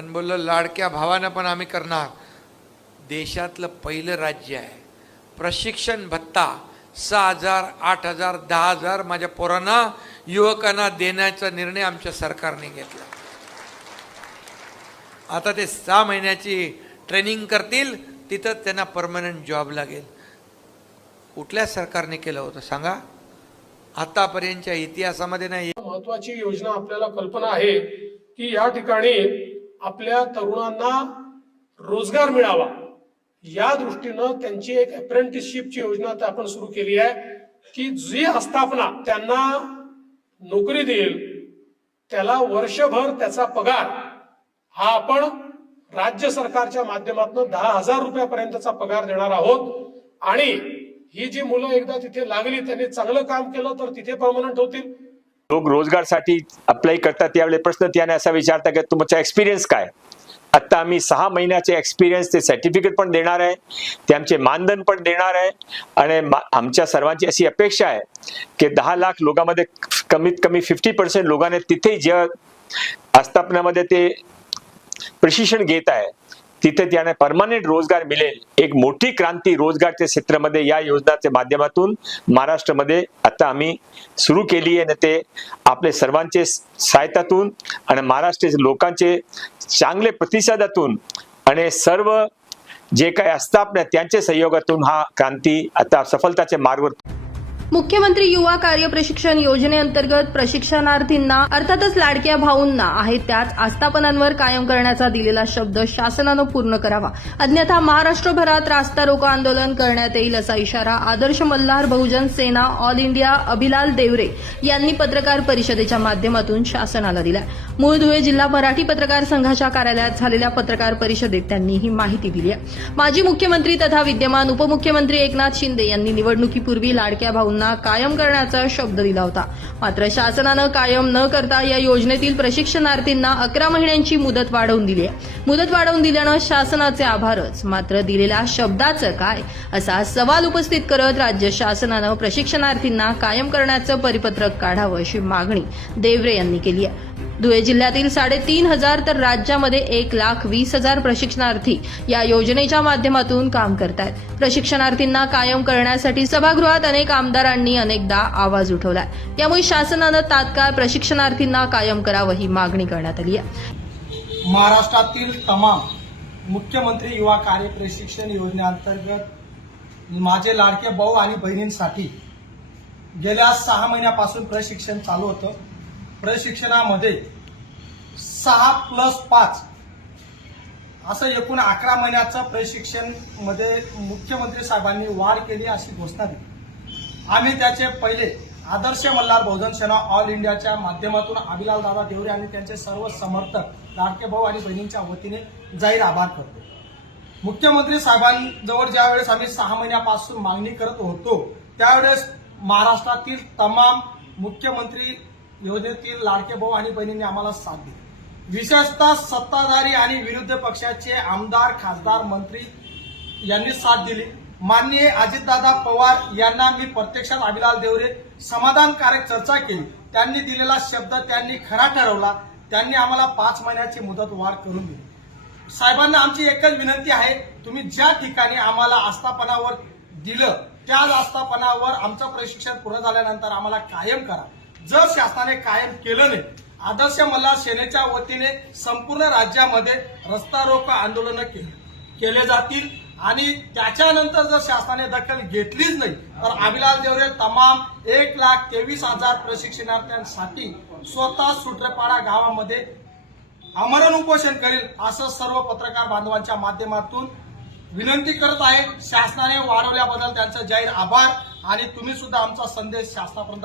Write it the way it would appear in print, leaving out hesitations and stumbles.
पण बोललो लाडक्या भावानं पण आम्ही करणार। देशातलं पहिलं राज्य आहे प्रशिक्षण भत्ता 6,000, 8,000, 10,000 माझ्या पोरांना युवकांना देण्याचा निर्णय आमच्या सरकारने घेतला। आता ते 6 महिन्याची ट्रेनिंग करतील, तिथं त्यांना परमनंट जॉब लागेल। कुठल्या सरकारने केलं होतं सांगा? आतापर्यंतच्या इतिहासामध्ये नाही। महत्त्वाची योजना आपल्याला कल्पना आहे की या ठिकाणी आपल्या तरुणांना रोजगार मिळावा या दृष्टीनं त्यांची एक अप्रेंटिसशिपची योजना आपण सुरू केली आहे की जी आस्थापना त्यांना नोकरी देईल त्याला वर्षभर त्याचा पगार हा आपण राज्य सरकारच्या माध्यमातून 10,000 रुपयापर्यंतचा पगार देणार आहोत। आणि ही जी मुलं एकदा तिथे लागली त्यांनी चांगलं काम केलं तर तिथे परमनंट होतील। लोक रोजगारसाठी अप्लाय करतात त्यावेळेस प्रश्न त्याने असा विचारता की तुमचा एक्सपिरियन्स काय? आता आम्ही 6 महिन्याचे एक्सपिरियन्स ते सर्टिफिकेट पण देणार आहे, ते आमचे मानधन पण देणार आहे। आणि आमच्या सर्वांची अशी अपेक्षा आहे की 10 लाख लोकांमध्ये कमीत कमी 50% लोकांना तिथे ज्या आस्थापनामध्ये ते प्रशिक्षण घेत आहे तिथे त्यांना परमनंट रोजगार मिळेल। एक मोठी क्रांती रोजगारच्या क्षेत्रामध्ये या योजनेच्या माध्यमातून महाराष्ट्रामध्ये आता आम्ही सुरू केली आहे। ते आपले सर्वांचे सहायतातून आणि महाराष्ट्राच्या लोकांचे चांगले प्रतिसादातून आणि सर्व जे काही आस्थापना त्यांच्या सहयोगातून हा क्रांती आता सफलताच्या मार्गावर। मुख्यमंत्री युवा कार्य प्रशिक्षण योजनेअंतर्गत प्रशिक्षणार्थींना अर्थातच लाडक्या भाऊंना आहे त्याच आस्थापनांवर कायम करण्याचा दिलेला शब्द शासनानं पूर्ण करावा, अन्यथा महाराष्ट्रभरात रास्ता रोको आंदोलन करण्यात येईल असा इशारा आदर्श मल्हार बहुजन सेना ऑल इंडिया अभिलाल देवरे यांनी पत्रकार परिषदेच्या माध्यमातून शासनाला दिला। मूळ धुळे जिल्हा मराठी पत्रकार संघाच्या कार्यालयात झालेल्या पत्रकार परिषदेत त्यांनी ही माहिती दिली आहे। माजी मुख्यमंत्री तथा विद्यमान उपमुख्यमंत्री एकनाथ शिंदे यांनी निवडणुकीपूर्वी लाडक्या भाऊंना कायम करण्याचा शब्द दिला होता, मात्र शासनानं कायम न करता या योजनेतील प्रशिक्षणार्थींना 11 महिन्यांची मुदत वाढवून दिली आहे। मुदत वाढवून दिल्यानं शासनाचे आभारच, मात्र दिलेल्या शब्दाचं काय असा सवाल उपस्थित करत राज्य शासनानं प्रशिक्षणार्थींना कायम करण्याचं परिपत्रक काढावं अशी मागणी देवरे यांनी केली आहे। धुळे जिल्ह्यातील 3,500 तर राज्यामध्ये 1,20,000 प्रशिक्षणार्थी या योजनेच्या माध्यमातून काम करतायत। प्रशिक्षणार्थींना कायम करण्यासाठी सभागृहात अनेक आमदारांनी अनेकदा आवाज उठवलाय, त्यामुळे शासनानं तात्काळ प्रशिक्षणार्थींना कायम करावं ही मागणी करण्यात आली आहे। महाराष्ट्रातील तमाम मुख्यमंत्री युवा कार्य प्रशिक्षण योजनेअंतर्गत माझे लाडके भाऊ आणि बहिणींसाठी गेल्या 6 महिन्यापासून प्रशिक्षण चालू होतं। प्रशिक्षणामध्ये 6+5 असं एकूण 11 महिन्याचं प्रशिक्षण मध्ये मुख्यमंत्री साहेबांनी वाढ केली अशी घोषणा दिली। आम्ही त्याचे पहिले आदर्श मल्हार बहुजन सेना ऑल इंडियाच्या माध्यमातून अभिलाल दादा देवरे आणि त्यांचे सर्व समर्थक लाडके भाऊ आणि बहिणींच्या वतीने जाहीर आभार करतो। मुख्यमंत्री साहेबांजवळ ज्यावेळेस आम्ही 6 महिन्यापासून मागणी करत होतो त्यावेळेस महाराष्ट्रातील तमाम मुख्यमंत्री योजनेतील लाडके भाऊ आणि बहिणींनी आम्हाला साथ दिली। विशेषतः सत्ताधारी आणि विरोधी पक्षाचे आमदार, खासदार, मंत्री यांनी साथ दिली। माननीय अजितदादा पवार यांना मी प्रत्यक्षात अभिलाल देवरे समाधानकारक चर्चा केली, त्यांनी दिलेला शब्द त्यांनी खरा ठरवला, त्यांनी आम्हाला 5 महिन्याची मुदत वाढ करून दिली। साहेबांना आमची एकच विनंती आहे, तुम्ही ज्या ठिकाणी आम्हाला आस्थापनावर दिलं त्याच आस्थापनावर आमचं प्रशिक्षण पूर्ण झाल्यानंतर आम्हाला कायम करा। जर शासनाने कायम केलं नाही, आदर्श मल्हार सेनेच्या वतीने संपूर्ण राज्यामध्ये रस्ता रोको आंदोलन केले जातील आणि त्याच्यानंतर जर शासनाने दखल घेतलीच नाही तर अभिलाल देवरे तमाम 1,23,000 प्रशिक्षणार्थ्यांसाठी स्वतः सुट्रेपाडा गावामध्ये आमरण उपोषण करेल असं सर्व पत्रकार बांधवांच्या माध्यमातून विनंती करत आहे। शासनाने वाढवल्याबद्दल त्यांचा जाहीर आभार आणि तुम्ही सुद्धा आमचा संदेश शासनापर्यंत